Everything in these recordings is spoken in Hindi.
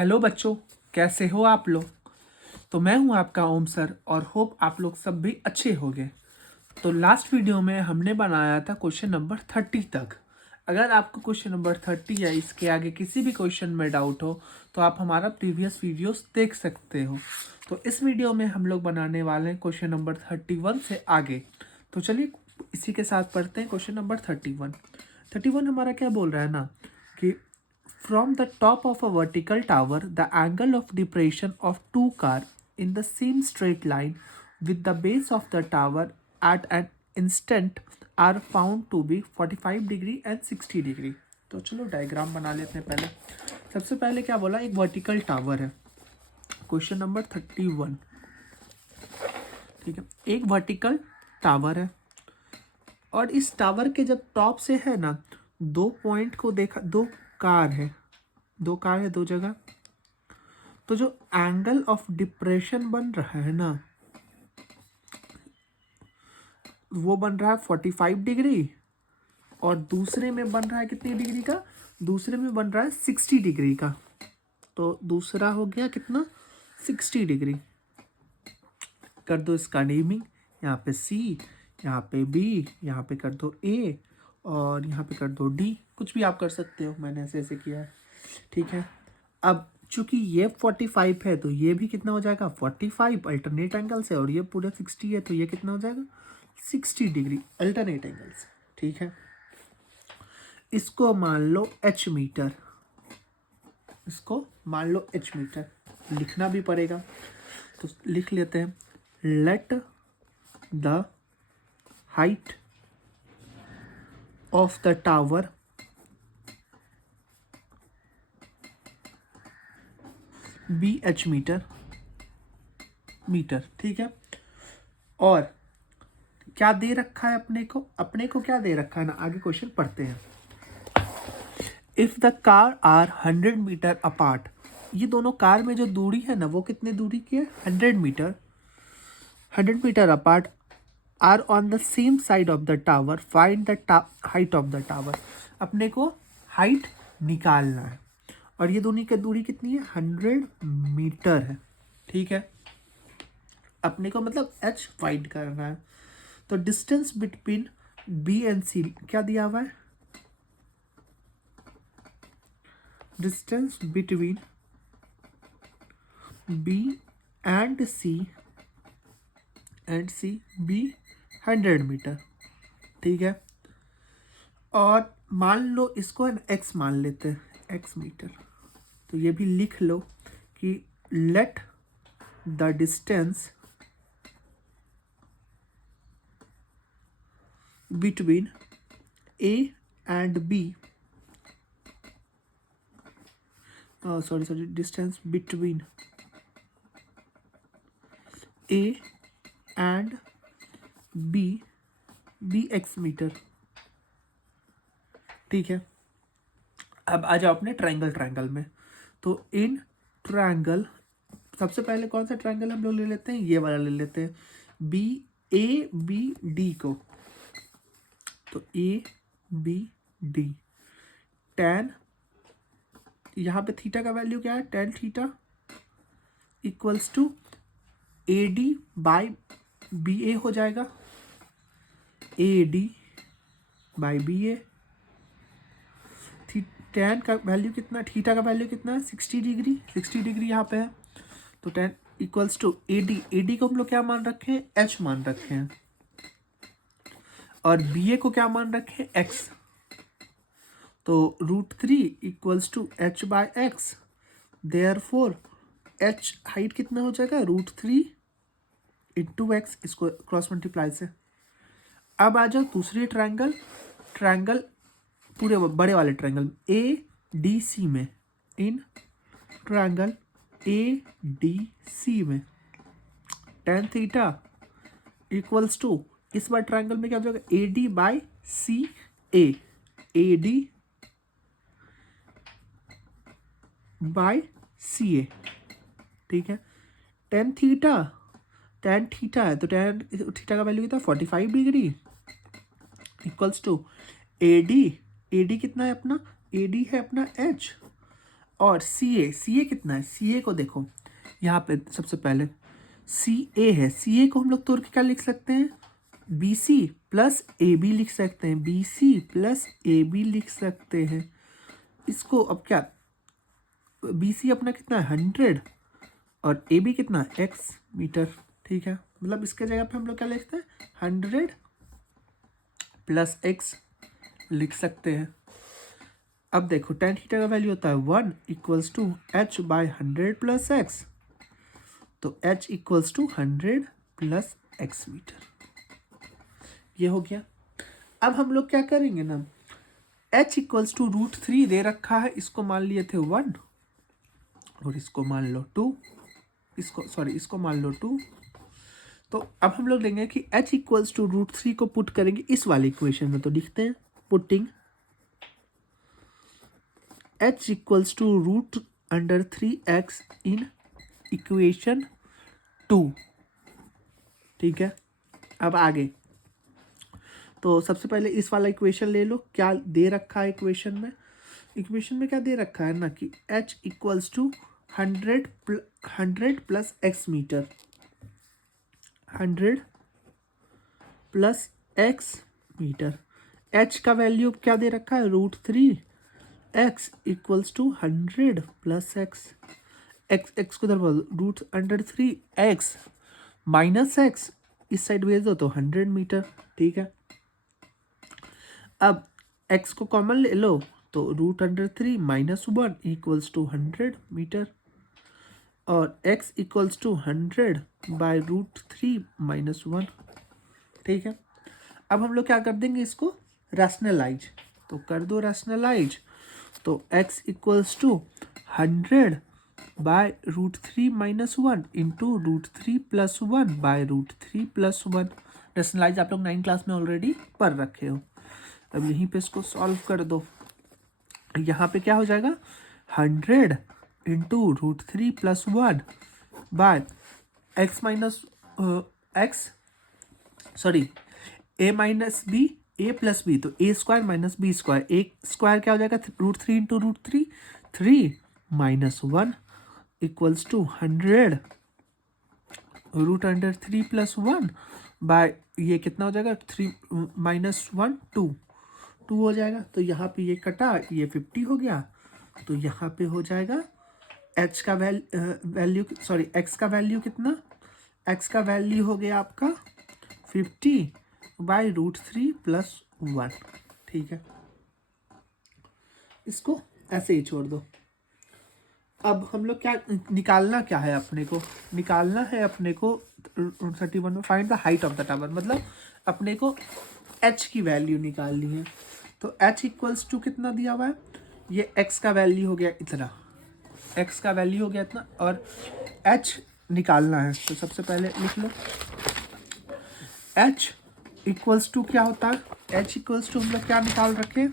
हेलो बच्चों, कैसे हो आप लोग। तो मैं हूं आपका ओम सर और होप आप लोग सब भी अच्छे होंगे। तो लास्ट वीडियो में हमने बनाया था क्वेश्चन नंबर 30 तक। अगर आपको क्वेश्चन नंबर 30 या इसके आगे किसी भी क्वेश्चन में डाउट हो तो आप हमारा प्रीवियस वीडियोस देख सकते हो। तो इस वीडियो में हम लोग बनाने वाले हैं क्वेश्चन नंबर 31 से आगे। तो चलिए इसी के साथ पढ़ते हैं क्वेश्चन नंबर 31। 31 हमारा क्या बोल रहा है ना कि from the top of a vertical tower, the angle of depression of two cars in the same straight line with the base of the tower at an instant are found to be 45 degree and 60 degree। तो चलो डायग्राम बना लेते हैं पहले। सबसे पहले क्या बोला, एक वर्टिकल टावर है। क्वेश्चन नंबर 31, ठीक है। एक वर्टिकल टावर है और इस टावर के जब टॉप से है ना, दो पॉइंट को देखा, दो कार है दो जगह। तो जो एंगल ऑफ डिप्रेशन बन रहा है ना, वो बन रहा है 45 डिग्री और दूसरे में बन रहा है कितनी डिग्री का, दूसरे में बन रहा है 60 डिग्री का। तो दूसरा हो गया कितना, 60 डिग्री। कर दो इसका नेमिंग, यहाँ पे C, यहाँ पे B, यहाँ पे कर दो A और यहाँ पे कर दो D। कुछ भी आप कर सकते हो, मैंने ऐसे ऐसे किया है, ठीक है। अब चूंकि ये 45 है तो ये भी कितना हो जाएगा 45 अल्टरनेट एंगल से, और ये पूरा 60 है तो ये कितना हो जाएगा 60 डिग्री अल्टरनेट एंगल से, ठीक है। इसको मान लो H मीटर, इसको मान लो H मीटर, लिखना भी पड़ेगा तो लिख लेते हैं। Let the height of the tower be H meter, ठीक है। और क्या दे रखा है अपने को क्या दे रखा है ना, आगे क्वेश्चन पढ़ते हैं। If the car are 100 meter apart, ये दोनों कार में जो दूरी है ना वो कितने दूरी की है, 100 meter. 100 meter apart are on the same side of the tower, find the height of the tower. अपने को हाइट निकालना है और ये दोनों की दूरी कितनी है, 100 मीटर है, ठीक है। अपने को मतलब H फाइंड करना है। तो distance between B and C क्या दिया हुआ है, distance between B and C B 100 meter, ठीक है। और मान लो इसको x मान लेते हैं, x मीटर। तो ये भी लिख लो कि let the distance between A and B, sorry distance between A and B x meter, ठीक है। अब आ जाओ अपने ट्रायंगल में। तो इन ट्रायंगल सबसे पहले कौन सा ट्रायंगल हम लोग ले लेते हैं, ये वाला ले लेते हैं, BABD को। तो ABD tan, यहाँ पे थीटा का वैल्यू क्या है, tan theta equals to AD by BA हो जाएगा, AD बाई BA। tan का वैल्यू कितना, थीटा का वैल्यू कितना है 60 डिग्री, 60 डिग्री यहाँ पे है। तो tan इक्वल्स टू AD को हम लोग क्या मान रखे हैं, H मान रखे हैं, और BA को क्या मान रखे हैं, X। तो √3 equals to H by X, therefore H height कितना हो जाएगा, √3 इंटू X, इसको क्रॉस मल्टीप्लाई से। अब आ जाओ दूसरी ट्रायंगल पूरे बड़े वाले ट्रायंगल ADC में, इन ट्रायंगल ADC में tan थीटा इक्वल्स टू, इस बार ट्रायंगल में क्या हो जाएगा, AD by CA, AD by CA, ठीक है। tan थीटा है तो tan थीटा का वैल्यू कितना, 45 डिग्री इक्वल्स टू AD कितना है अपना, AD है अपना H, और सी ए कितना है, सी ए को देखो यहाँ पे सबसे पहले सी ए है, सी ए को हम लोग तोड़ के क्या लिख सकते हैं, B C plus A B लिख सकते हैं, B C plus A B लिख सकते हैं। इसको अब क्या, बी सी अपना कितना है 100 और ए बी कितना है एक्स मीटर, ठीक है। मतलब इसके जगह पे हम लोग क्या लिखते हैं 100 प्लस एक्स लिख सकते हैं। अब देखो tan थीटा का वैल्यू होता है 1 equals to H by 100 plus X, तो h equals to 100 plus X meter, ये हो गया। अब हम लोग क्या करेंगे ना, h इक्वल्स टू √3 दे रखा है, इसको मान लिए थे 1 और इसको मान लो 2, इसको मान लो 2। तो अब हम लोग लेंगे कि h इक्वल्स टू √3 को पुट करेंगे इस वाले इक्वेशन में, तो लिखते हैं putting h equals to √3x in equation 2, ठीक है। अब आगे तो सबसे पहले इस वाला इक्वेशन ले लो, क्या दे रखा है इक्वेशन में क्या दे रखा है ना कि h equals to 100 plus X meter, 100 plus X meter. h का वैल्यू क्या दे रखा है √3, x equals to 100 plus X, X को इधर बोल √3 एक्स माइनस एक्स इस साइड भेज दो तो 100 मीटर, ठीक है। अब x को कॉमन ले लो तो √3 माइनस 1 इक्वल्स टू 100 मीटर और x equals to 100 by √3 minus 1, ठीक है। अब हम लोग क्या कर देंगे, इसको रैशनलाइज, तो कर दो रैशनलाइज, तो x equals to 100 by √3 minus 1 into √3 plus 1 by √3 plus 1। Rationalise आप लोग 9 क्लास में ऑलरेडी पढ़ रखे हो। अब यहीं पे इसको सॉल्व कर दो, यहाँ पे क्या हो जाएगा 100 into √3 plus 1 by x minus a minus b, a plus B, तो ए square minus B square, a square क्या हो जाएगा √3 into √3, 3 minus 1 equals to 100 √3 plus 1 by ये कितना हो जाएगा 3 माइनस 1 2 हो जाएगा। तो यहाँ पे ये कटा, ये 50 हो गया, तो यहाँ पे हो जाएगा x का वैल्यू x का वैल्यू कितना, x का वैल्यू हो गया आपका 50 बाई √3 प्लस 1, ठीक है। इसको ऐसे ही छोड़ दो। अब हम लोग क्या निकालना, क्या है अपने को निकालना है, अपने को 31 में find the height of the tower, मतलब अपने को h की वैल्यू निकालनी है। तो h इक्वल्स टू कितना दिया हुआ है, ये x का वैल्यू हो गया इतना, x का वैल्यू हो गया इतना और h निकालना है। तो सबसे पहले लिख लो h इक्वल्स टू क्या होता है, h इक्वल्स टू हम लोग क्या निकाल रखे,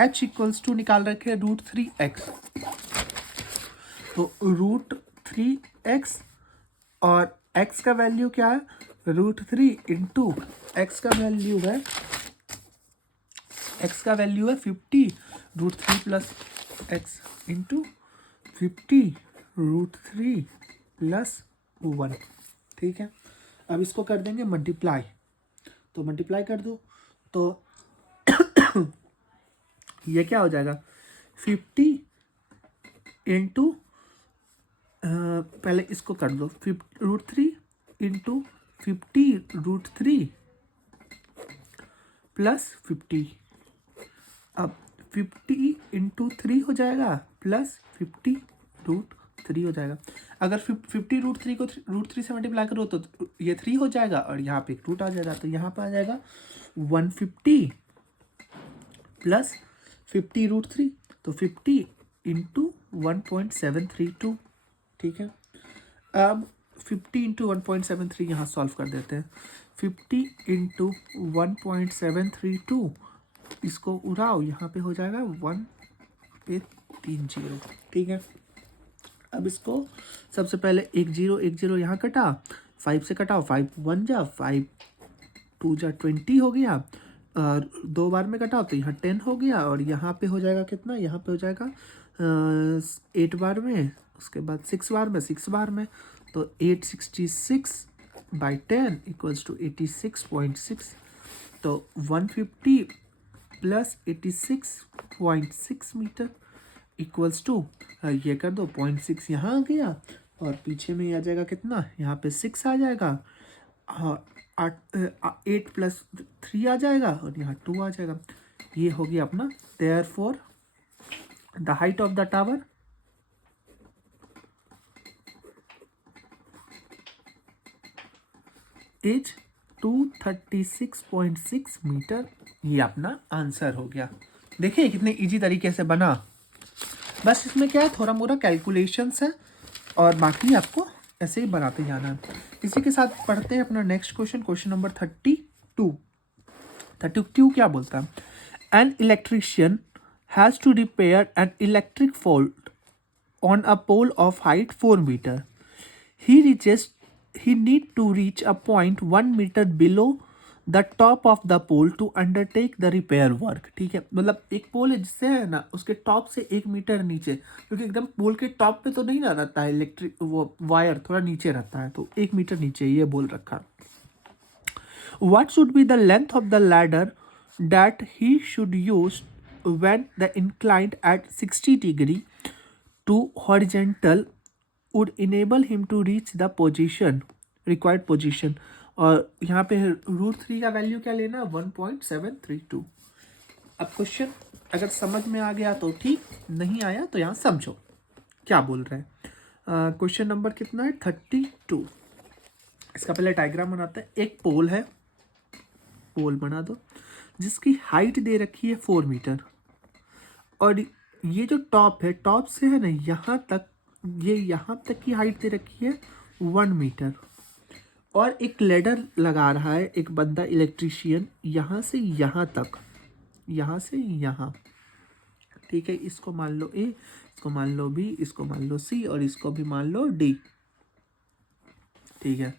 h इक्वल्स टू निकाल रखे √3x, तो √3x और x का वैल्यू क्या है √3 इंटू x का वैल्यू है, x का वैल्यू है 50 √3 प्लस x इंटू 50 √3 प्लस 1, ठीक है। अब इसको कर देंगे मल्टीप्लाई, तो मल्टीप्लाई कर दो तो ये क्या हो जाएगा 50 इंटू पहले इसको कर दो √3 इंटू 50 √3 प्लस 50, अब 50 इंटू 3 हो जाएगा प्लस 50 √3 हो जाएगा। अगर 50 √3 को √3 से मल्टीप्लाई करो तो ये 3 हो जाएगा और यहाँ पे एक रूट आ जाएगा, तो यहाँ पर आ जाएगा 150 प्लस 50 √3, तो 50 इंटू 1.732, ठीक है। अब 50 इंटू 1.732 यहाँ सॉल्व कर देते हैं, 50 इंटू 1.732 इसको उड़ाओ, यहाँ पे हो जाएगा 1 पे 3 0, ठीक है। अब इसको सबसे पहले 1 0 यहाँ कटा, 5 से कटाओ, 5 1 जा, 5 2 जा 20 हो गया, और 2 बार में कटाओ तो यहाँ 10 हो गया और यहाँ पे हो जाएगा कितना, यहाँ पे हो जाएगा 8 बार में, उसके बाद 6 बार में, 6 बार में, तो 866/10 इक्वल्स टू 86.6। तो 150 प्लस 86.6 मीटर इक्वल्स टू, ये कर दो 0.6 यहाँ आ गया, और पीछे में आ जाएगा कितना, यहाँ पे 6 आ जाएगा, हाँ 8 प्लस 3 आ जाएगा, और यहाँ 2 आ जाएगा। ये हो गया अपना। Therefore the height of the tower is 236.6 meter. ये अपना आंसर हो गया। देखिए कितने इजी तरीके से बना। बस इसमें क्या है, थोड़ा मोड़ा कैलकुलेशंस है, और बाकी आपको ऐसे ही बनाते जाना है। इसी के साथ पढ़ते हैं अपना नेक्स्ट क्वेश्चन, क्वेश्चन नंबर 32। 32 क्या बोलता है? An electrician has to repair an electric fault on a pole of height 4 meter. He need to reach a point 1 meter below the top of the pole to undertake the repair work. ठीक है, मतलब एक पोल है जिससे है ना, उसके टॉप से 1 मीटर नीचे, क्योंकि एकदम पोल के टॉप पे तो नहीं ना रहता है इलेक्ट्रिक, वो वायर थोड़ा नीचे रहता है, तो 1 मीटर नीचे ये बोल रखा। What should be the length of the ladder that he should use when the inclined at 60 degree to horizontal would enable him to reach the position, required position? और यहाँ पे √3 का वैल्यू क्या लेना, 1.732। अब क्वेश्चन अगर समझ में आ गया तो ठीक, नहीं आया तो यहाँ समझो क्या बोल रहे हैं। क्वेश्चन नंबर कितना है, 32। इसका पहले डायग्राम बनाते हैं। एक पोल है, पोल बना दो जिसकी हाइट दे रखी है 4 मीटर, और ये जो टॉप है, टॉप से है ना यहाँ तक, ये यहाँ तक की हाइट दे रखी है 1 मीटर, और एक लेडर लगा रहा है एक बंदा इलेक्ट्रिशियन, यहाँ से यहाँ तक, यहाँ से यहाँ। ठीक है, इसको मान लो ए, इसको मान लो बी, इसको मान लो सी, और इसको भी मान लो डी। ठीक है,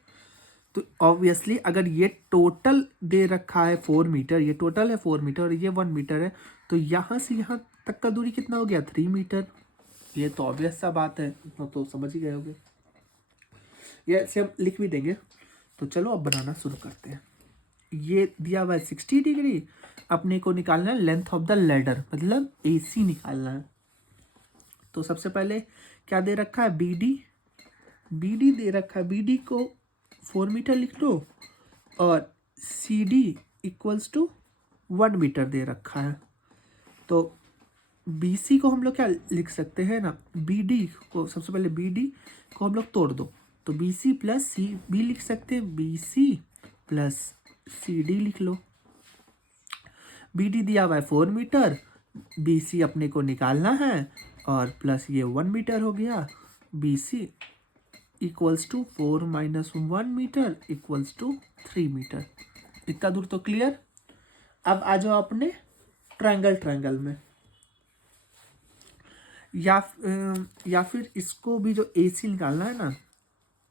तो ऑब्वियसली अगर ये टोटल दे रखा है 4 मीटर, ये टोटल है 4 मीटर और ये 1 मीटर है, तो यहाँ से यहाँ तक का दूरी कितना हो गया, 3 मीटर। ये तो ऑब्वियस सा बात है, तो समझ ही गए होंगे। ये ऐसे हम लिख भी देंगे। तो चलो अब बनाना शुरू करते हैं। ये दिया हुआ है 60 डिग्री, अपने को निकालना है लेंथ ऑफ द लेडर, मतलब AC निकालना है। तो सबसे पहले क्या दे रखा है, BD दे रखा है। BD को 4 मीटर लिख लो, और CD इक्वल्स टू 1 मीटर दे रखा है। तो BC को हम लोग क्या लिख सकते हैं ना, BD को सबसे पहले BD को हम लोग तोड़ दो, तो BC प्लस CB लिख सकते हैं। BC प्लस CD लिख लो। BD दिया हुआ है 4 मीटर, BC अपने को निकालना है, और प्लस ये 1 मीटर हो गया। BC equals to 4 minus 1 meter equals to 3 meter. इतना दूर तो क्लियर। अब आ जाओ अपने ट्रायंगल में, या फिर इसको भी जो AC निकालना है ना,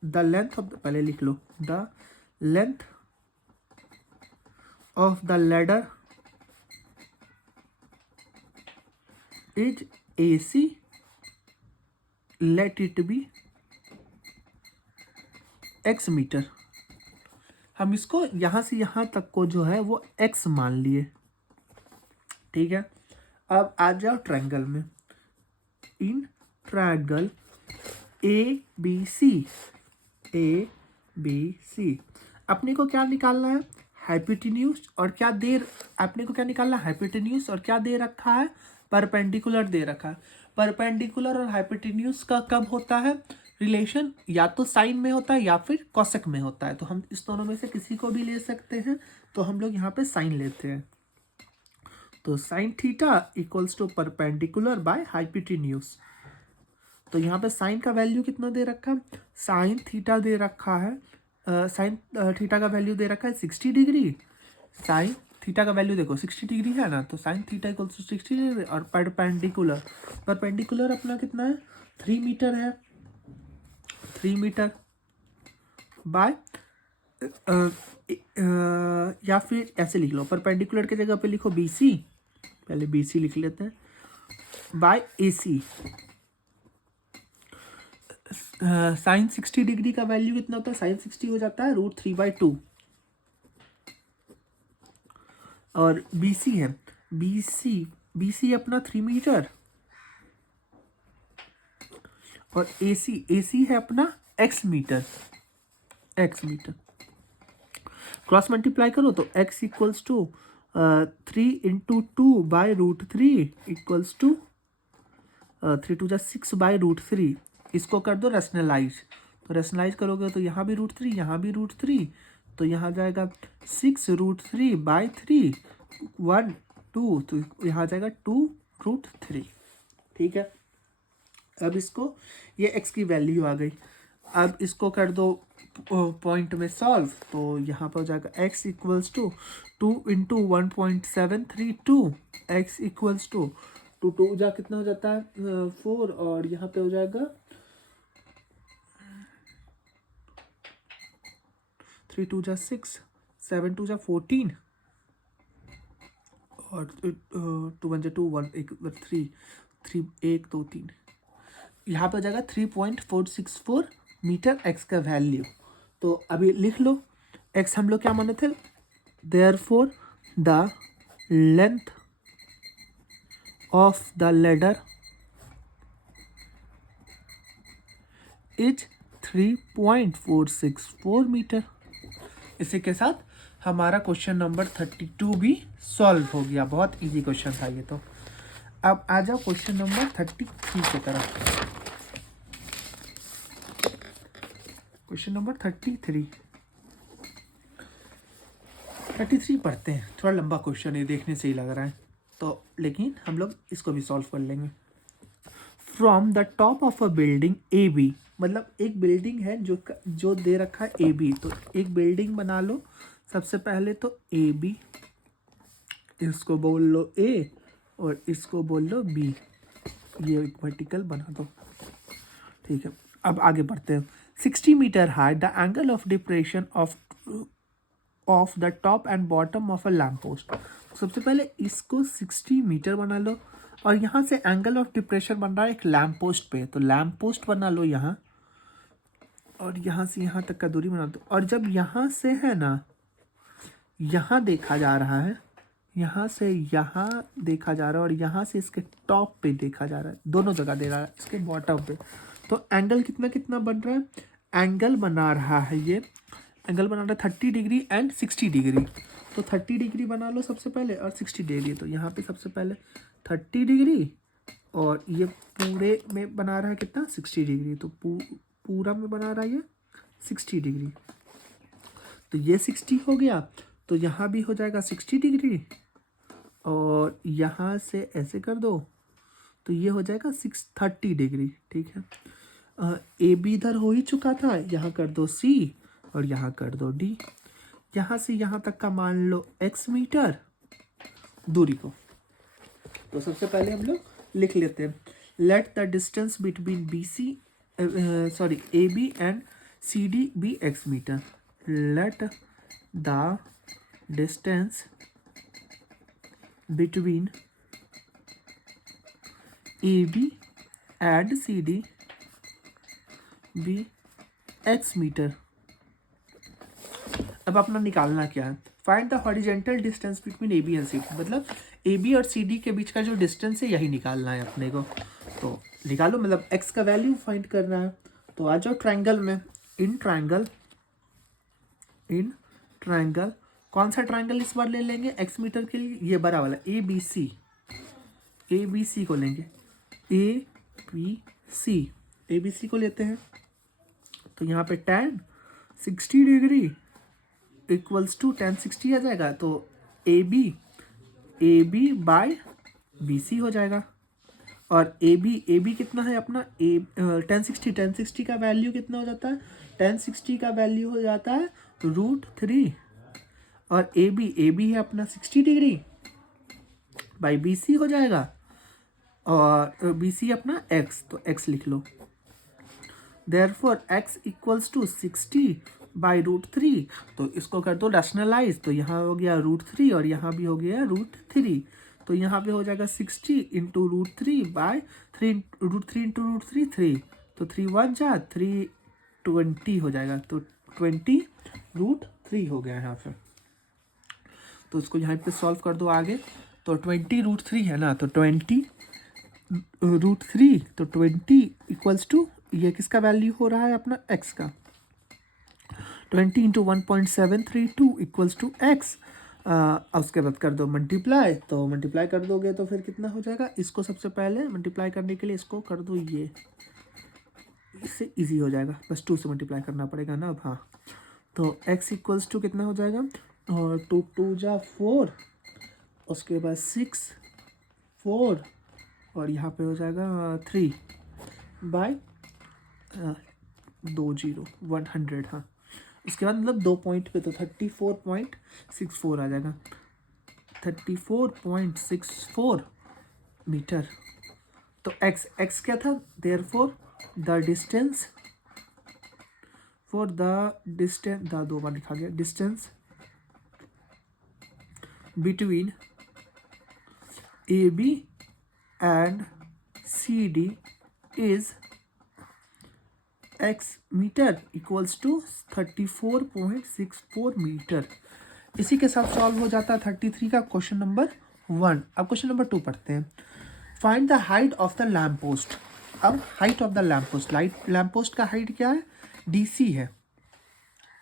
द लेंथ ऑफ, पहले लिख लो, the length of the ladder is AC, let it be X meter. हम इसको यहाँ से यहाँ तक को जो है वो X मान लिए। ठीक है, अब आ जाओ ट्रायंगल में। इन ट्रायंगल ABC अपने को क्या निकालना है, हाइपोटेन्यूज, और क्या देर, अपने को क्या निकालना है, हाइपोटेन्यूज, और क्या दे रखा है, परपेंडिकुलर दे रखा है। परपेंडिकुलर और हाइपोटेन्यूज का कब होता है रिलेशन, या तो साइन में होता है या फिर कॉसेक में होता है। तो हम इस दोनों में से किसी को भी ले सकते हैं, तो हम लोग यहाँ पे साइन लेते हैं। तो sine theta equals to perpendicular by hypotenuse. तो यहाँ पे साइन का वैल्यू कितना दे रखा है, साइन थीटा दे रखा है, साइन थीटा का वैल्यू दे रखा है 60 डिग्री। साइन थीटा का वैल्यू देखो 60 डिग्री है ना, तो sine theta equals to 60 degree. और परपेंडिकुलर अपना कितना है, 3 मीटर है। 3 मीटर बाय या फिर ऐसे लिख लो, परपेंडिकुलर की जगह पे लिखो BC, पहले BC लिख लेते हैं। By AC। साइन 60 डिग्री का वैल्यू कितना होता है? साइन 60 हो जाता है √3/2। और BC है, BC अपना 3 मीटर, और AC है अपना x मीटर। क्रॉस मल्टीप्लाई करो तो x equals to 3 × 2/√3 equals to 3 × 2 = 6/√3। इसको कर दो रैशनलाइज, तो रैशनलाइज करोगे तो यहाँ भी √3, यहाँ भी √3, तो यहाँ जाएगा 6√3/3 1 2, तो यहाँ जाएगा 2√3। ठीक है, अब इसको, ये x की वैल्यू आ गई। अब इसको कर दो पॉइंट में सॉल्व, तो यहाँ पर हो जाएगा x equals to 2 × 1.732, x equals to 2 जा कितना हो जाता है 4, और यहाँ पे हो जाएगा 3 × 2 = 6, 7 × 2 = 14, और 2 × 1 = 2, 1 1 3 3 1 2 3, यहाँ पे हो जाएगा 3.464 मीटर x का वैल्यू। तो अभी लिख लो, x हम लोग क्या माने थे? Therefore the length of the ladder is 3.464 meter. इसी के साथ हमारा क्वेश्चन नंबर 32 भी सॉल्व हो गया। बहुत इजी क्वेश्चन था ये तो। अब आ जाओ क्वेश्चन नंबर 33 की तरफ। क्वेश्चन नंबर 33 पढ़ते हैं। थोड़ा लंबा क्वेश्चन है, देखने से ही लग रहा है तो, लेकिन हम लोग इसको भी सॉल्व कर लेंगे। From the top of a building AB, मतलब एक बिल्डिंग है जो दे रखा है AB, तो एक बिल्डिंग बना लो। सबसे पहले तो AB, इसको बोल लो A और इसको बोल लो B, ये एक वर्टिकल बना दो। ठीक है, अब आगे बढ़ते हैं। 60 meter high the angle of depression of the top and bottom of a lamp post. सबसे पहले इसको 60 मीटर बना लो, और यहाँ से एंगल ऑफ डिप्रेशन बन रहा है एक लैम्प पोस्ट पे, तो लैम्प पोस्ट बना लो यहाँ, और यहाँ से यहाँ तक का दूरी बना दो। और जब यहाँ से है ना, यहाँ देखा जा रहा है, यहाँ से यहाँ देखा जा रहा है, और यहाँ से इसके टॉप पे देखा जा रहा है, दोनों जगह दे रहा है, इसके बॉटम पे। तो एंगल कितना कितना बन रहा है? एंगल बना रहा है, ये एंगल बना रहा है 30 डिग्री एंड 60 डिग्री। तो 30 डिग्री बना लो सबसे पहले, और 60 डिग्री। तो यहाँ पे सबसे पहले 30 डिग्री, और ये पूरे में बना रहा है कितना? 60 डिग्री। तो पूरा में बना रहा है ये 60 डिग्री। तो ये 60 हो गया, तो यहाँ भी हो जाएगा 60 डिग्री, और यहाँ से ऐसे कर दो तो ये हो जाएगा 630 डिग्री। ठीक है, ए बी इधर हो ही चुका था, यहाँ कर दो C, और यहाँ कर दो D। यहाँ से यहाँ तक का मान लो x मीटर दूरी को। तो सबसे पहले हम लोग लिख लेते हैं, let the distance between AB and CD be x meter. Let the distance between AB and CD be x meter. अब अपना निकालना क्या है? Find the horizontal distance between AB and CD, मतलब AB और CD के बीच का जो डिस्टेंस है यही निकालना है अपने को। तो निकालो, मतलब x का वैल्यू फाइंड करना है। तो आ जाओ ट्रायंगल में, इन ट्रायंगल कौन सा ट्रायंगल इस बार ले लेंगे x मीटर के लिए? ये बड़ा वाला ABC को लेंगे, ABC को लेते हैं। तो यहाँ पे tan 60 degree equals to tan 60 आ जाएगा, तो AB बाय BC हो जाएगा। और AB कितना है अपना? tan 60 का वैल्यू कितना हो जाता है? tan 60 का वैल्यू हो जाता है √3, और AB है अपना 60 डिग्री बाई BC हो जाएगा, और BC अपना x, तो x लिख लो। Therefore x equals to 60 by √3। तो इसको कर दो रैशनलाइज, तो यहाँ हो गया √3 और यहाँ भी हो गया √3। तो यहाँ पे हो जाएगा 60 into root three by three, root three into root three 3, तो 3 1 जा 3 20 हो जाएगा, तो 20 रूट 3 हो गया यहाँ पे। तो इसको यहाँ पे सॉल्व कर दो आगे, तो 20 रूट 3 है ना, तो 20 रूट 3, तो 20 इक्वल्स टू ये किसका वैल्यू हो रहा है अपना x का, 20 इंटू 1.732 इक्वल्स टू एक्स। उसके बाद कर दो मल्टीप्लाई, तो मल्टीप्लाई कर दोगे तो फिर कितना हो जाएगा, इसको सबसे पहले मल्टीप्लाई करने के लिए इसको कर दो, ये इससे इजी हो जाएगा, बस 2 से मल्टीप्लाई करना पड़ेगा ना अब। हाँ, तो x इक्वल्स टू कितना हो जाएगा, और 2 2 जा 4, उसके बाद 6 4, और यहाँ पे हो जाएगा 3 बाय 100। हाँ, इसके बाद मतलब 2 पॉइंट पे, तो 34.64 आ जाएगा, 34.64 मीटर। तो x क्या था, देयरफॉर द डिस्टेंस दो बार लिखा गया, distance between AB and CD is x meter equals to 34.64 meter. इसी के साथ सॉल्व हो जाता है 33 का क्वेश्चन नंबर 1। अब क्वेश्चन नंबर 2 पढ़ते हैं। Find the height of the lamp post. अब height of the lamp post, lamp post का हाइट क्या है, DC है।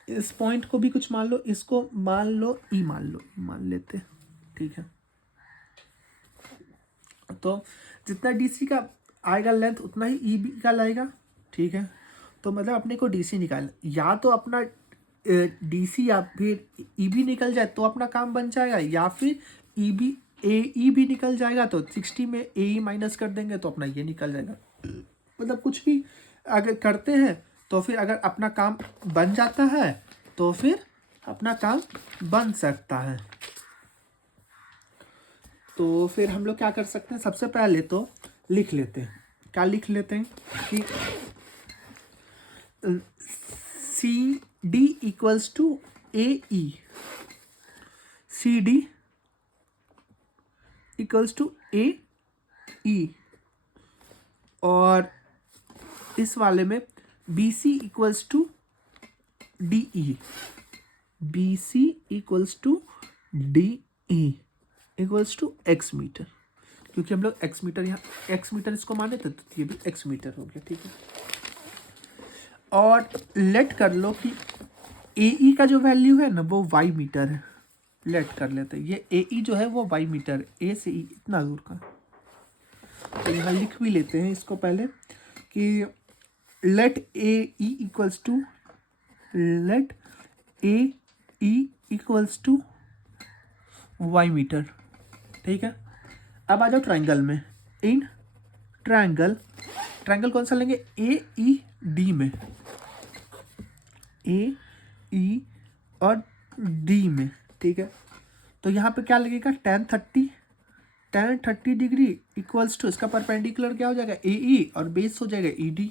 इस पॉइंट को भी कुछ मान लो, इसको मान लो E मान लेते, ठीक है। तो जितना DC का आएगा लेंथ, उतना ही EB का लाएगा, ठीक है। तो मतलब अपने को DC निकालना, या तो अपना DC या फिर EB निकल जाए तो अपना काम बन जाएगा, या फिर AE भी निकल जाएगा, तो 60 में AE माइनस कर देंगे तो अपना ये निकल जाएगा। मतलब कुछ भी अगर करते हैं तो फिर अगर अपना काम बन जाता है तो फिर अपना काम बन सकता है। तो फिर हम लोग क्या कर सकते हैं, सबसे पहले तो लिख लेते हैं, क्या लिख लेते हैं कि CD equals to AE, CD equals to AE, और इस वाले में BC equals to DE, BC equals to DE equals to x meter, क्योंकि हम लोग x मीटर यहाँ x मीटर इसको माने थे, तो ये भी x मीटर हो गया, ठीक है। और लेट कर लो कि AE का जो वैल्यू है ना वो y मीटर है, लेट कर लेते हैं ये AE जो है वो y मीटर है, A से E इतना दूर का। तो यहाँ लिख भी लेते हैं इसको पहले कि let AE equals to y meter, ठीक है। अब आ जाओ ट्रायंगल में। इन ट्रायंगल कौन सा लेंगे, AED में, AE और D में, ठीक है। तो यहाँ पे क्या लगेगा, tan 30 डिग्री इक्वल्स टू इसका परपेंडिकुलर क्या हो जाएगा, AE और बेस हो जाएगा ED,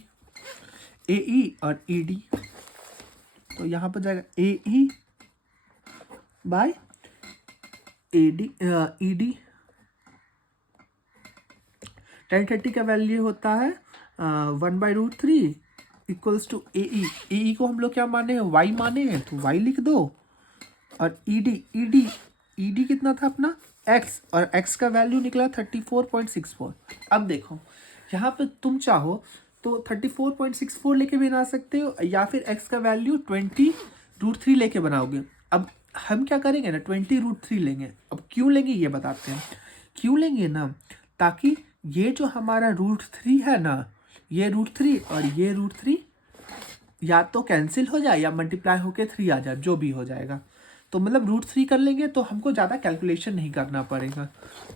AE और ED। तो यहाँ पर जाएगा AE बाय ED। tan 30 का वैल्यू होता है 1/√3 इक्वल्स टू AE को हम लोग क्या माने हैं, y माने हैं, तो y लिख दो। और ED कितना था अपना x, और x का वैल्यू निकला 34.64। अब देखो यहाँ पे तुम चाहो तो 34.64 लेके बना सकते हो, या फिर x का वैल्यू 20√3 लेके बनाओगे। अब हम क्या करेंगे ना, 20√3 लेंगे। अब क्यों लेंगे ये बताते हैं, क्यों लेंगे ना, ताकि ये जो हमारा √3 है ना, ये √3 और ये √3 या तो कैंसिल हो जाए या मल्टीप्लाई होके 3 आ जाए, जो भी हो जाएगा। तो मतलब √3 कर लेंगे तो हमको ज़्यादा कैलकुलेशन नहीं करना पड़ेगा।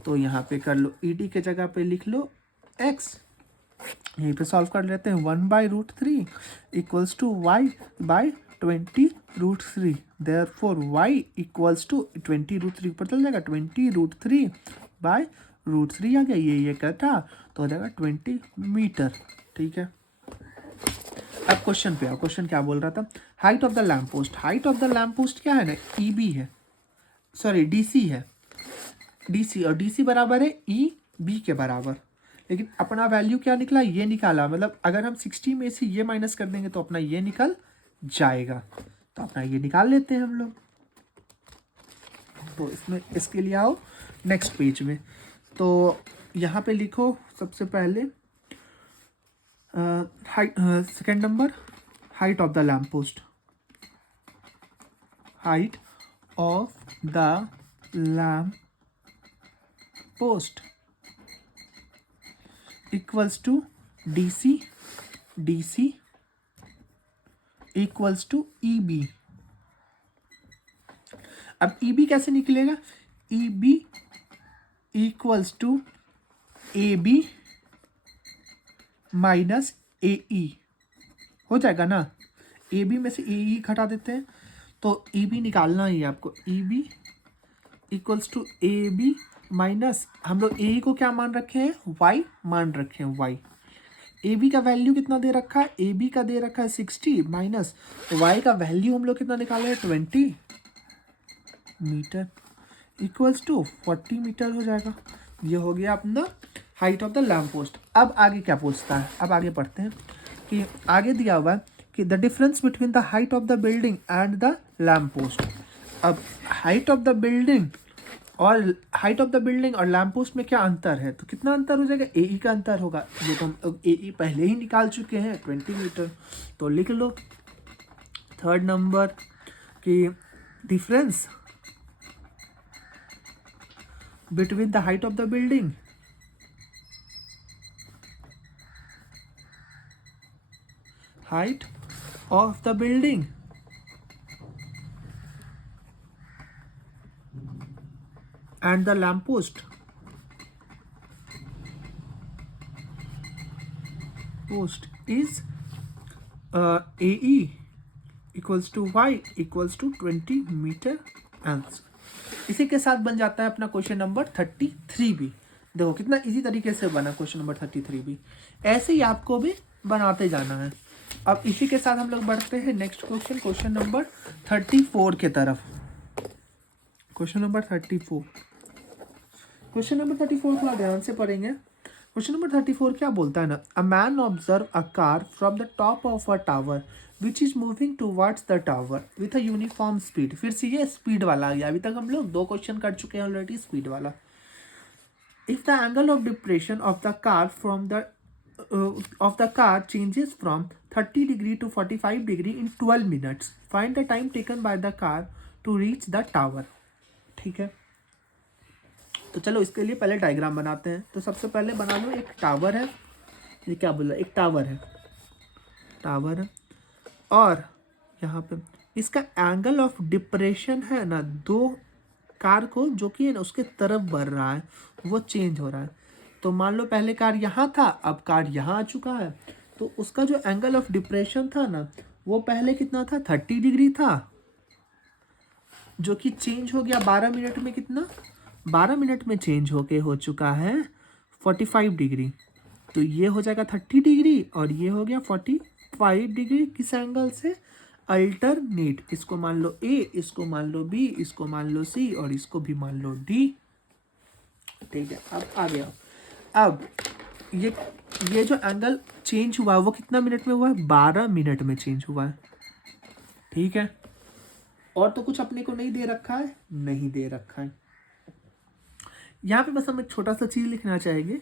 तो यहाँ पे कर लो, ED के जगह पे लिख लो x, यहीं पे सॉल्व कर लेते हैं। 1/√3 equals to y by 20√3, therefore y equals to 20√3 पर चल जाएगा, 20√3 बाय √3 आ गया, ये कटा, तो हो जाएगा 20 मीटर, ठीक है। अब क्वेश्चन पे आओ, क्वेश्चन क्या बोल रहा था, height of the lamp post. Height of the lamp post क्या है ना, EB है, सॉरी DC है। DC, और DC बराबर है EB के बराबर। लेकिन अपना वैल्यू क्या निकला, ये निकाला, मतलब अगर हम 60 में से ये माइनस कर देंगे तो अपना ये निकल जाएगा। तो अपना ये निकाल लेते हैं हम लोग। तो इसमें इसके लिए आओ नेक्स्ट पेज में। तो यहाँ पे लिखो सबसे पहले second number, height of the lamp post. Height of the lamp post equals to DC equals to EB। अब EB कैसे निकलेगा, EB equals to AB minus AE हो जाएगा ना। AB में से AE घटा देते हैं तो EB निकालना ही है आपको। EB equals to AB minus, हम लोग AE को क्या मान रखे हैं, Y मान रखे हैं, Y। AB का वैल्यू कितना दे रखा है, AB का दे रखा है 60 माइनस Y का वैल्यू हम लोग कितना निकाले हैं 20 मीटर इक्वल्स टू 40 मीटर हो जाएगा। ये हो गया अपना height of the lamp post. अब आगे क्या पूछता है, अब आगे पढ़ते हैं कि आगे दिया हुआ है कि the difference between the height of the building and the lamp post. अब हाइट ऑफ द बिल्डिंग और लैम्प पोस्ट में क्या अंतर है, तो कितना अंतर हो जाएगा, AE का अंतर होगा। ये तो हम AE पहले ही निकाल चुके हैं 20 मीटर। तो लिख लो थर्ड नंबर कि difference between the height of the building and the lamp post is AE equals to Y equals to 20 meter answer. इसी के साथ बन जाता है अपना क्वेश्चन नंबर 33 भी। देखो कितना इजी तरीके से बना क्वेश्चन नंबर 33 भी। ऐसे ही आपको भी बनाते जाना है। अब इसी के साथ हम लोग बढ़ते हैं नेक्स्ट क्वेश्चन, क्वेश्चन नंबर 34 के तरफ। क्वेश्चन नंबर 34, क्वेश्चन नंबर 34 थोड़ा ध्यान से पढ़ेंगे। क्वेश्चन नंबर 34 क्या बोलता है ना, a man observe a car from the top of a tower which is moving towards the tower with a uniform speed. फिर से ये स्पीड वाला आ गया। अभी तक हम लोग 2 क्वेश्चन कर चुके हैं ऑलरेडी स्पीड वाला। If the angle of depression of the car from the changes from 30 degree to 45 degree in 12 minutes, find the time taken by the car to reach the tower. ठीक है, तो चलो इसके लिए पहले डायग्राम बनाते हैं। तो सबसे पहले बना लो, एक टावर है, ये क्या बोला, एक टावर है, टावर है, और यहाँ पे इसका एंगल ऑफ डिप्रेशन है ना, 2 कार को जो कि है ना उसके तरफ बढ़ रहा है, वो चेंज हो रहा है। तो मान लो पहले कार यहाँ था, अब कार यहाँ आ चुका है, तो उसका जो एंगल ऑफ डिप्रेशन था ना, वो पहले कितना था, 30 डिग्री था, जो कि चेंज हो गया 12 मिनट में। कितना, 12 मिनट में चेंज होके हो चुका है 45 डिग्री। तो ये हो जाएगा 30 डिग्री और ये हो गया 45 डिग्री। किस एंगल से, अल्टरनेट। इसको मान लो A, इसको मान लो B, इसको मान लो C और इसको भी मान लो D। ठीक है, अब आ गया। अब ये जो एंगल चेंज हुआ है वो कितना मिनट में हुआ है, 12 मिनट में चेंज हुआ है। ठीक है, और तो कुछ अपने को नहीं दे रखा है, नहीं दे रखा है। यहाँ पे बस हम एक छोटा सा चीज लिखना चाहेंगे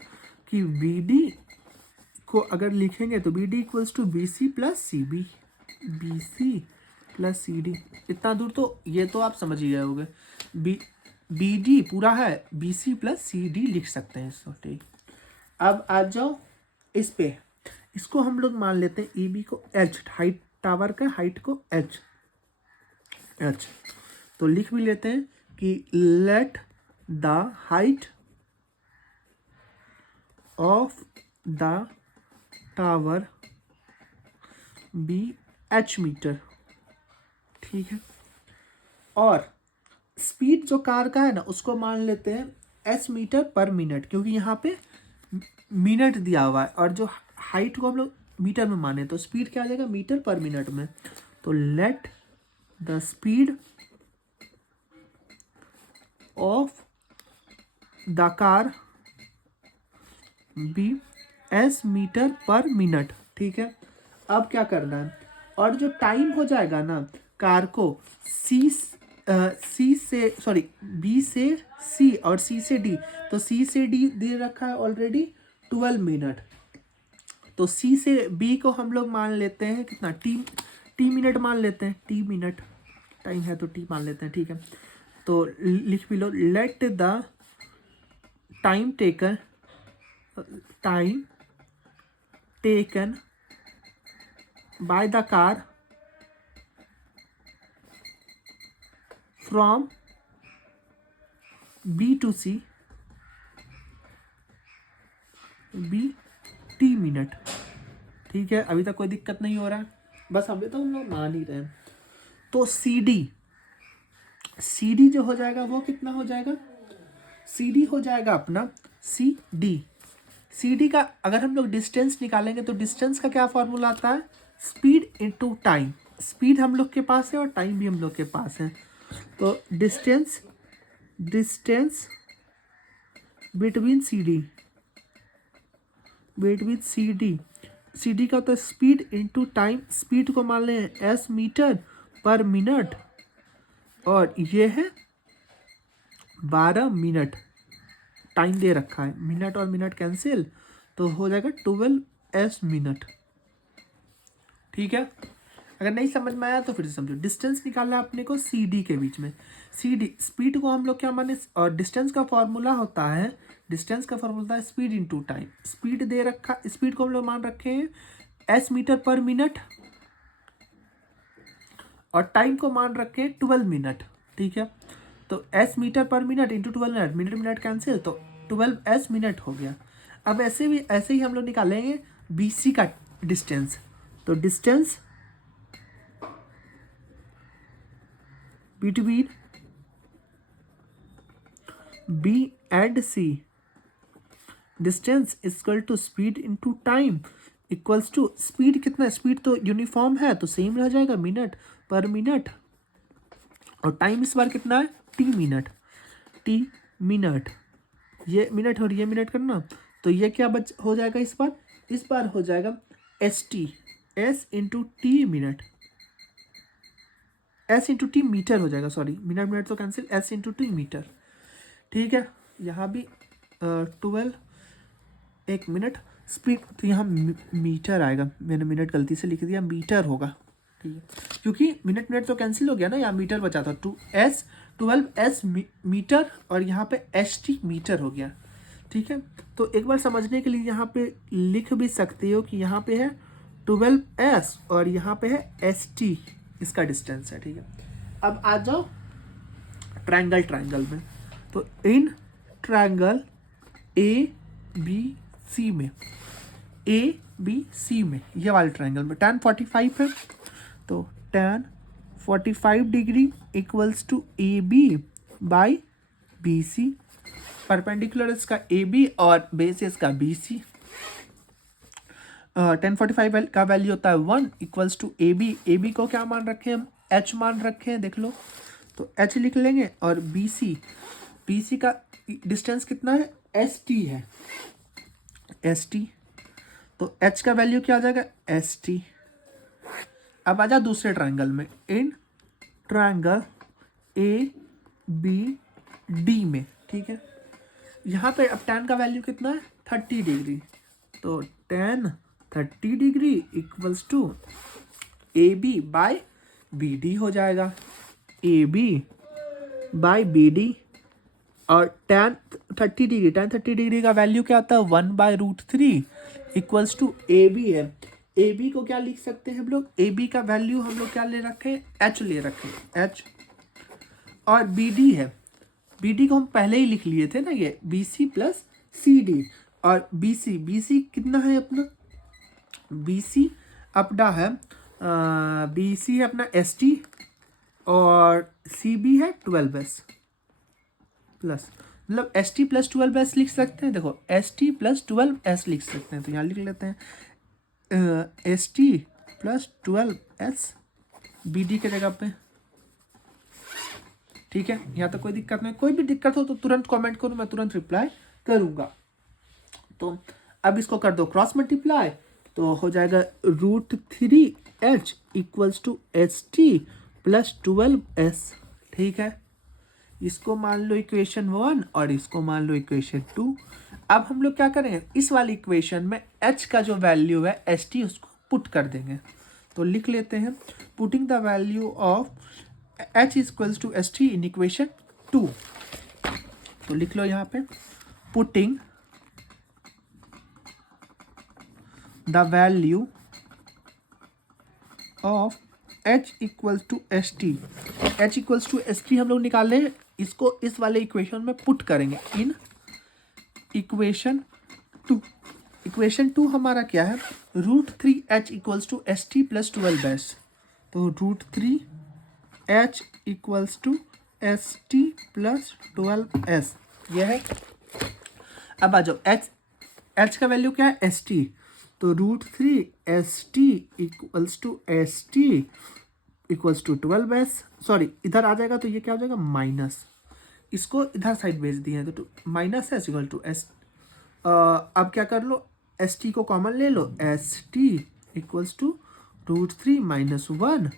कि BD को अगर लिखेंगे तो BD equals to BC plus CB, BC plus CD। इतना दूर तो ये तो आप समझ ही गए होंगे। BD पूरा है, BC प्लस CD लिख सकते हैं इसको। ठीक, अब आ जाओ इस पे, इसको हम लोग मान लेते हैं EB को H, हाइट टावर का हाइट को H। तो लिख भी लेते हैं कि let the height of the tower be H meter. ठीक है, और स्पीड जो कार का है ना उसको मान लेते हैं S मीटर पर मिनट, क्योंकि यहाँ पे मिनट दिया हुआ है, और जो हाइट को हम लोग मीटर में माने तो स्पीड क्या आ जाएगा, मीटर पर मिनट में। तो let the speed of the car be S meter per minute. ठीक है, अब क्या करना है, और जो टाइम हो जाएगा ना कार को सी से सॉरी बी से सी और सी से डी, तो सी से डी दे रखा है ऑलरेडी 12 मिनट, तो सी से बी को हम लोग मान लेते हैं कितना, टी मिनट मान लेते हैं, टी मिनट टाइम है तो टी मान लेते हैं। ठीक है, तो लिख भी लो, let the time taken by the car from B to C be t minute. ठीक है, अभी तक कोई दिक्कत नहीं हो रहा है, बस अभी तो हम लोग मान ही रहे हैं। तो सी डी जो हो जाएगा वो कितना हो जाएगा, सी डी हो जाएगा अपना सी डी का अगर हम लोग डिस्टेंस निकालेंगे तो डिस्टेंस का क्या फॉर्मूला आता है, स्पीड इनटू टाइम। स्पीड हम लोग के पास है और टाइम भी हम लोग के पास है, तो डिस्टेंस बिटवीन सी डी का होता है स्पीड इनटू टाइम। स्पीड को मान लें एस मीटर पर मिनट, और ये है 12 मिनट, टाइम दे रखा है, मिनट और मिनट कैंसिल, तो हो जाएगा 12 एस मिनट। ठीक है, अगर नहीं समझ में आया तो फिर से समझो। डिस्टेंस निकालना है अपने को सी डी के बीच में, सी डी स्पीड को हम लोग क्या माने, और डिस्टेंस का फॉर्मूला होता है स्पीड इनटू टाइम। स्पीड दे रखा, स्पीड को हम लोग मान रखे हैं एस मीटर पर मिनट, और टाइम को मान रखे हैं 12 मिनट। ठीक है, तो S meter per minute into 12 minute, minute cancel, तो 12 एस मिनट हो गया। अब ऐसे ही हम लोग निकालेंगे बी सी का डिस्टेंस, तो distance between B and C, distance equal to speed into time equals to, speed कितना, स्पीड तो यूनिफॉर्म है तो सेम रह जाएगा मिनट पर मिनट, और टाइम इस बार कितना है टी मिनट, ये मिनट और ये मिनट करना, तो ये क्या हो जाएगा इस बार हो जाएगा S into T minute, S into T meter हो जाएगा, सॉरी मिनट तो cancel, S into T meter. ठीक है, यहाँ भी 12 एक मिनट स्पीड, तो यहाँ मीटर आएगा, मैंने मिनट गलती से लिख दिया, मीटर होगा। ठीक है, क्योंकि मिनट तो कैंसिल हो गया ना, यहाँ मीटर बचा था, 12 एस मीटर, और यहाँ पे एस टी मीटर हो गया। ठीक है, तो एक बार समझने के लिए यहाँ पे लिख भी सकते हो कि यहाँ पे है 12 एस और यहाँ पे है एस टी, इसका डिस्टेंस है। ठीक है, अब आ जाओ ट्रायंगल में, तो इन ट्रायंगल ए बी सी में ये वाले ट्रायंगल में tan 45 है, तो tan 45 degree equals to A B by B C, perpendicular इसका ए बी और बेस इसका बी सी। tan 45 का वैल्यू होता है 1 इक्वल्स टू ए बी को क्या मान रखे हैं हम, एच मान रखे हैं, देख लो, तो एच लिख लेंगे, और बी सी का डिस्टेंस कितना है, एस टी है, एस टी, तो एच का वैल्यू क्या आ जाएगा, एस टी। अब आ जा दूसरे ट्रायंगल में, in triangle A B D में। ठीक है, यहाँ पे अब tan का वैल्यू कितना है, 30 डिग्री, तो tan 30 degree equals to A B by B D हो जाएगा, A B by B D, और tan 30 डिग्री का वैल्यू क्या आता है, 1/√3 इक्वल्स टू ए बी है। ए बी को क्या लिख सकते हैं हम लोग, ए बी का वैल्यू हम लोग क्या ले रखे हैं, एच ले रखे हैं, एच, और बी डी है, बी डी को हम पहले ही लिख लिए थे ना, ये B C plus C D, और बी सी कितना है अपना, बी सी अपना है बी सी है अपना एस टी, और सी बी है 12s प्लस, मतलब एस टी प्लस 12s लिख सकते हैं, देखो एस टी प्लस 12s लिख सकते हैं, तो यहाँ लिख लेते हैं S T plus 12s B D के जगह पे। ठीक है, यहाँ तक कोई दिक्कत नहीं। कोई भी दिक्कत हो तो तुरंत कमेंट करो, मैं तुरंत रिप्लाई करूँगा। तो अब इसको कर दो क्रॉस मल्टीप्लाई, तो हो जाएगा √3h equals to HT plus 12s। ठीक है, इसको मान लो इक्वेशन 1 और इसको मान लो इक्वेशन 2। अब हम लोग क्या करेंगे, इस वाली इक्वेशन में h का जो वैल्यू है HT उसको पुट कर देंगे। तो लिख लेते हैं putting the value of h equals to HT in equation 2। तो लिख लो यहाँ पे putting the value of h equals to HT। h equals to HT हम लोग निकाल रहे हैं, इसको इस वाले इक्वेशन में पुट करेंगे इन इक्वेशन 2। इक्वेशन 2 हमारा क्या है, √3h equals to HT plus 12s। तो √3h equals to HT plus 12s यह है। अब आ जाओ h का वैल्यू क्या है HT, तो √3HT equals to HT equals to 12s। Sorry, इधर आ जाएगा तो ये क्या हो जाएगा माइनस, इसको इधर साइड भेज दिए हैं तो माइनस है इक्वल टू एस। अब क्या कर लो, एस टी को कॉमन ले लो, s t equals to √3 minus 1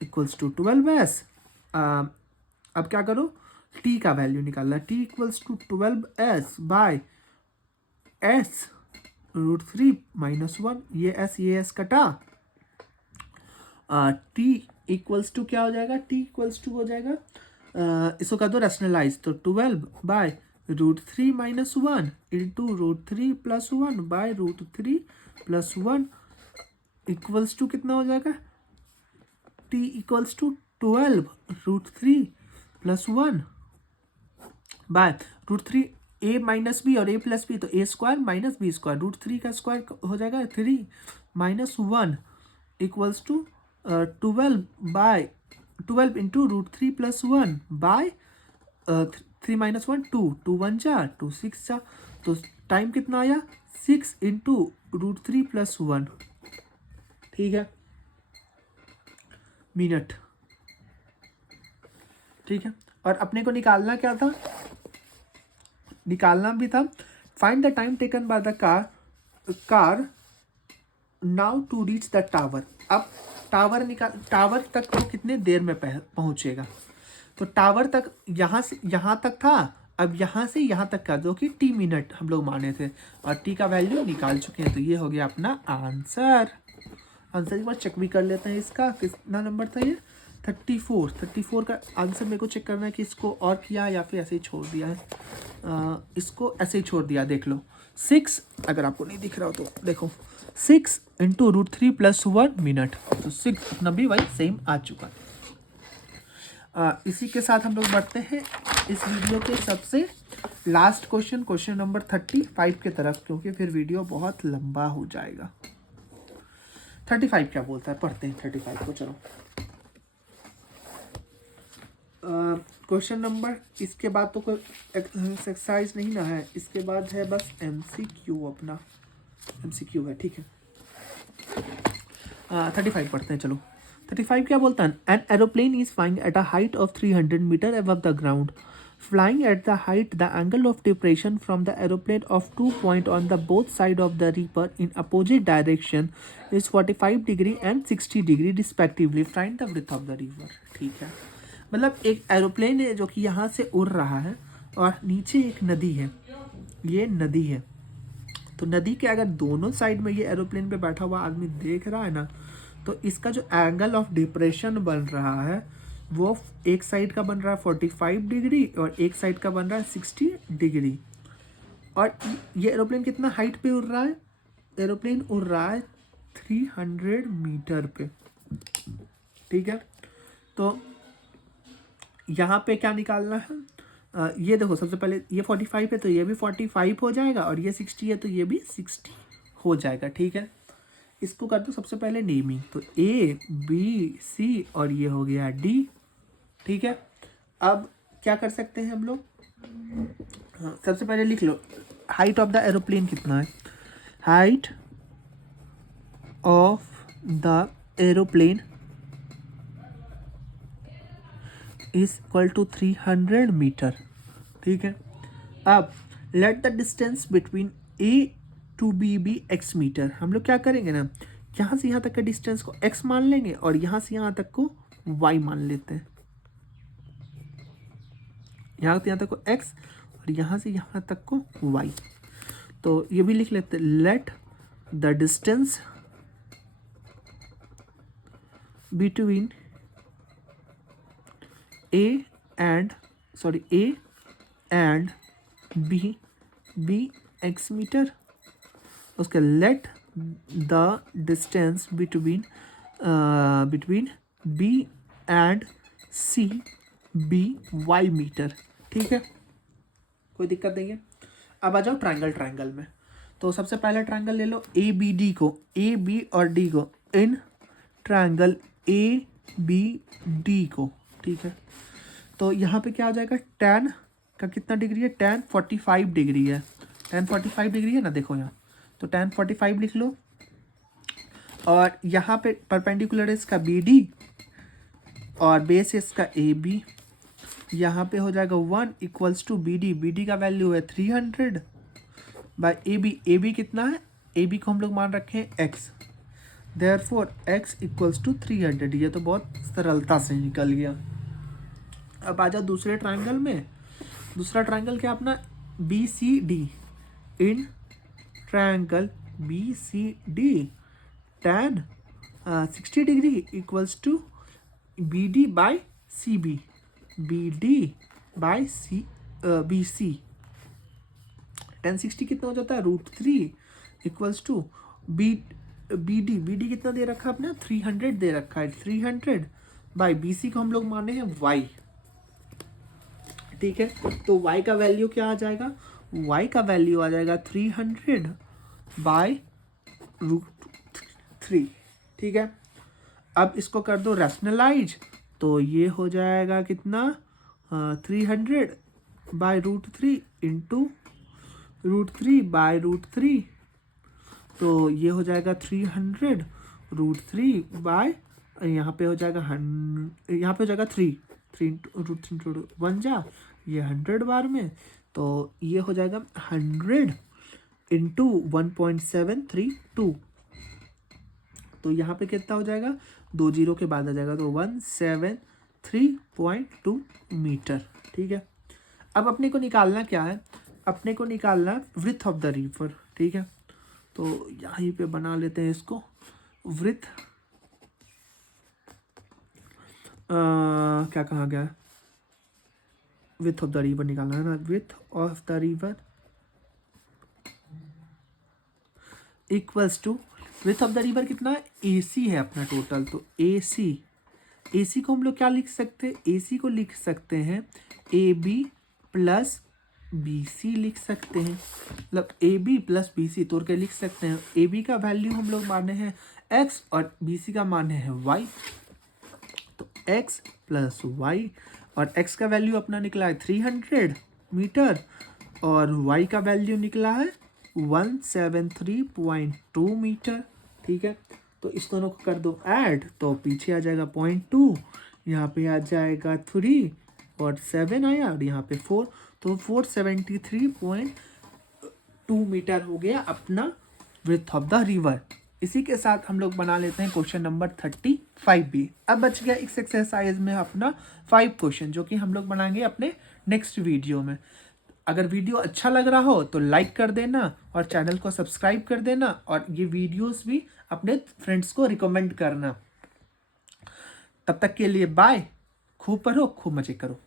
equals to 12s। अब क्या करो, टी का वैल्यू निकालना, t equals to 12s by s √3 minus 1, ये एस कटा, टी इक्वल्स टू क्या हो जाएगा, टी इक्वल्स टू हो जाएगा, इसको कर दो रैशनलाइज, तो 12 by √3 minus 1 into √3 plus 1 by √3 plus 1 equals to कितना हो जाएगा, T equals to 12 √3 plus 1 by √3 A minus B और ए प्लस बी, तो ए स्क्वायर माइनस बी स्क्वायर, √3 का स्क्वायर हो जाएगा 3 minus 1 equals to 12 into √3 plus 1 by 3 minus 1 2 1 जा 2 6 जा, तो टाइम कितना आया 6 इंटू √3 प्लस 1, ठीक है, मिनट। ठीक है, और अपने को निकालना क्या था, निकालना भी था find the time taken by the car now to reach the tower. अब टावर तक वो कितने देर में पहुंचेगा, तो टावर तक यहाँ से यहाँ तक था, अब यहाँ से यहाँ तक का जो कि t मिनट हम लोग माने थे और t का वैल्यू निकाल चुके हैं, तो ये हो गया अपना आंसर। एक बार चेक भी कर लेते हैं, इसका कितना नंबर था ये 34 का आंसर मेरे को चेक करना है कि इसको और किया या फिर ऐसे ही छोड़ दिया है। इसको ऐसे ही छोड़ दिया, देख लो 6, अगर आपको नहीं दिख रहा हो तो देखो 6 इंटू √3 प्लस 1 मिनट, तो 6 अपना भी वही सेम आ चुका है। इसी के साथ हम लोग बढ़ते हैं इस वीडियो के सबसे लास्ट क्वेश्चन नंबर 35 की तरफ, क्योंकि फिर वीडियो बहुत लंबा हो जाएगा। 35 क्या बोलता है, पढ़ते हैं 35 को, चलो। क्वेश्चन नंबर, इसके बाद तो कोई एक्सरसाइज नहीं ना है, इसके बाद है बस MCQ, अपना MCQ है, ठीक है। 35 पढ़ते हैं, चलो। 35 क्या बोलता है, an aeroplane is flying at a height of 300 metre above the ground. Flying at the height, the angle of depression from the aeroplane of 2 points on the both side of the river in opposite direction is 45 degree and 60 degree respectively. Find the width of the river. ठीक है, मतलब एक एरोप्लेन है जो कि यहाँ से उड़ रहा है और नीचे एक नदी है, ये नदी है, तो नदी के अगर दोनों साइड में ये एरोप्लेन पे बैठा हुआ आदमी देख रहा है ना, तो इसका जो एंगल ऑफ डिप्रेशन बन रहा है वो एक साइड का बन रहा है 45 डिग्री और एक साइड का बन रहा है 60 डिग्री। और ये एरोप्लेन कितना हाइट पे उड़ रहा है, एरोप्लेन उड़ रहा है 300 मीटर पे, ठीक है। तो यहाँ पे क्या निकालना है, ये देखो सबसे पहले ये 45 है तो ये भी 45 हो जाएगा, और ये 60 है तो ये भी 60 हो जाएगा, ठीक है। इसको कर दो सबसे पहले नेमिंग, तो A, B, C और ये हो गया D, ठीक है। अब क्या कर सकते हैं हम लोग, सबसे पहले लिख लो हाइट ऑफ द एरोप्लेन कितना है, height of the aeroplane is equal to 300 metre. ठीक है, अब let the distance between A to B be x metre. हम लोग क्या करेंगे ना, यहाँ से यहाँ तक का डिस्टेंस को x मान लेंगे और यहाँ से यहाँ तक को y मान लेते हैं। यहाँ से यहाँ तक को x और यहाँ से यहाँ तक को y। तो ये भी लिख लेते हैं, let the distance between a and b x meter. उसके let the distance between b and c b y meter. ठीक है, कोई दिक्कत नहीं है। अब आ जाओ ट्रायंगल में। तो सबसे पहले ट्रायंगल ले लो ए बी डी को, ए बी और डी को, in triangle A B D को। ठीक है, तो यहाँ पे क्या आ जाएगा, tan का कितना डिग्री है, tan 45 डिग्री है। tan 45 डिग्री है ना, देखो यहाँ, तो tan 45 लिख लो। और यहाँ पे परपेंडिकुलर है इसका बी डी और बेस है इसका ए बी। यहाँ पे हो जाएगा 1 इक्वल्स टू बी डी का वैल्यू है 300 बाय ए बी कितना है, ए बी को हम लोग मान रखे हैं x, therefore x equals to 300। ये तो बहुत सरलता से निकल गया। अब आ जाओ दूसरे ट्रायंगल में। दूसरा ट्रायंगल क्या अपना, B C D, in triangle B C D tan 60 degree equals to B D by C B, B D by C B C. tan 60 कितना हो जाता है, √3 इक्वल्स टू बी डी कितना दे रखा है अपने, 300 दे रखा है, 300 बाई बी सी को हम लोग माने हैं y। ठीक है, तो y का वैल्यू क्या आ जाएगा, y का वैल्यू आ जाएगा 300 बाई √3। ठीक है, अब इसको कर दो रैशनलाइज, तो ये हो जाएगा कितना, 300 बाई √3 इंटू √3 बाई √3, तो ये हो जाएगा 300 √3 बाय, यहाँ पे हो जाएगा यहाँ पे हो जाएगा 3 इंटू √3 1 जा, ये 100 बार में, तो ये हो जाएगा 100 इंटू 1.732। तो यहाँ पे कितना हो जाएगा, 2 जीरो के बाद आ जाएगा, तो 173.2 मीटर। ठीक है, अब अपने को निकालना क्या है, अपने को निकालना विड्थ ऑफ द रिवर। ठीक है, तो यहीं पे बना लेते हैं इसको, विड्थ क्या कहा गया, विड्थ ऑफ द रिवर निकालना है ना, width of the river equals to, width of the river कितना है, AC है अपना टोटल, तो AC को हम लोग क्या लिख सकते हैं, AC को लिख सकते हैं AB प्लस BC लिख सकते हैं, मतलब AB प्लस BC तोड़ के लिख सकते हैं। AB का वैल्यू हम लोग माने हैं X और BC का माने हैं Y, तो X प्लस Y, और X का वैल्यू अपना निकला है 300 मीटर और Y का वैल्यू निकला है 173.2 मीटर। ठीक है, तो इस दोनों को कर दो ऐड, तो पीछे आ जाएगा 0.2, यहाँ पे आ जाएगा 3 और 7 आया और यहाँ पे 4, तो 473.2 मीटर हो गया अपना विड्थ ऑफ द रिवर। इसी के साथ हम लोग बना लेते हैं क्वेश्चन नंबर 35 भी। अब बच गया इस एक्सरसाइज में अपना 5 क्वेश्चन, जो कि हम लोग बनाएंगे अपने नेक्स्ट वीडियो में। अगर वीडियो अच्छा लग रहा हो तो लाइक कर देना और चैनल को सब्सक्राइब कर देना, और ये वीडियोस भी अपने फ्रेंड्स को रिकमेंड करना। तब तक के लिए बाय, खूब पढ़ो खूब मजे करो।